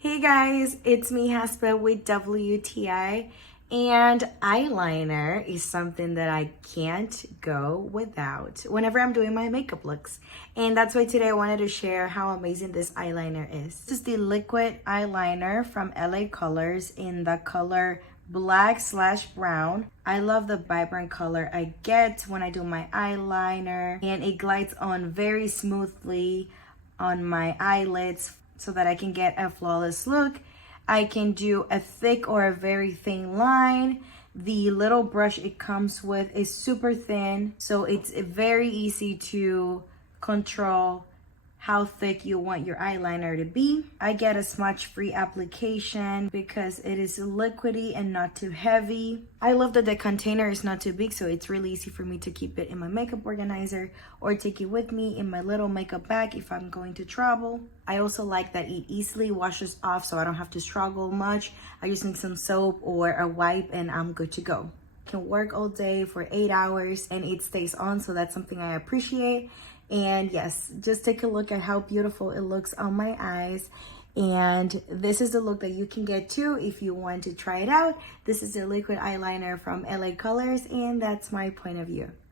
Hey guys, it's me Haspa with WTI, and eyeliner is something that I can't go without whenever I'm doing my makeup looks. And that's why today I wanted to share how amazing this eyeliner is. This is the liquid eyeliner from LA Colors in the color Black/Brown. I love the vibrant color I get when I do my eyeliner, and it glides on very smoothly on my eyelids so that I can get a flawless look. I can do a thick or a very thin line. The little brush it comes with is super thin, so it's very easy to control how thick you want your eyeliner to be. I get a smudge-free application because it is liquidy and not too heavy. I love that the container is not too big, so it's really easy for me to keep it in my makeup organizer or take it with me in my little makeup bag if I'm going to travel. I also like that it easily washes off, so I don't have to struggle much. I just need some soap or a wipe and I'm good to go. Can work all day for 8 hours and it stays on, so that's something I appreciate. And yes, just take a look at how beautiful it looks on my eyes. And this is the look that you can get too if you want to try it out. This is the liquid eyeliner from LA Colors, and that's my point of view.